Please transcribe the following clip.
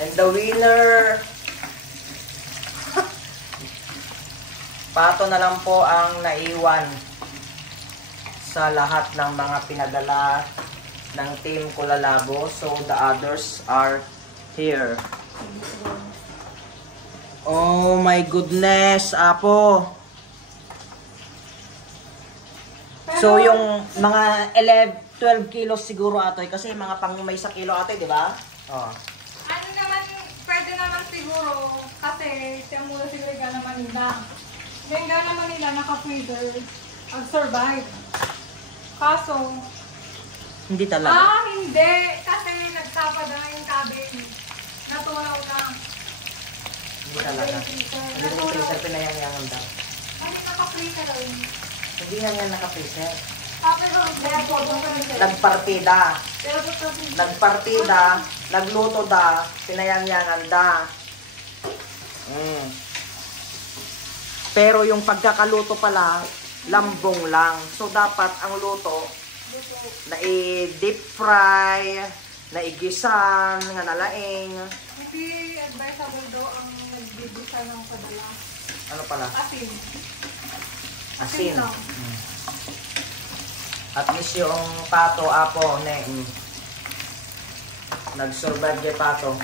And the winner, Pato na lang po ang naiwan sa lahat ng mga pinadala ng Team Kulalabo. So, the others are here. Oh my goodness, Apo. So, yung mga 12 kilos siguro, Atoy. Kasi mga pang may 1 kilo, Atoy, di ba? Oh. Ano naman, pwede naman siguro, kasi siya mula siguro gana Manila. Yung gana Manila, naka-freezer, mag-survive. Kaso, Hindi talaga. hindi. Kasi nagtapad na yung cabbage. Natunaw na. Hindi talaga. Hindi rin freezer, pinayang-yangan daw. Kasi naka-freezer rin. Hindi yan naka-freezer. Nagpartida. Nagpartida, nagluto da, pinayang-yangan da. Pero yung pagkakaluto pala, lambong lang. So, dapat ang luto, na i-deep fry, na igisan, nga nalaing. Hindi advisable daw ang nagbibisa ng padala. Ano pala? Asin. Asin. lang. At least yung pato, Apo, nag-survive yung pato.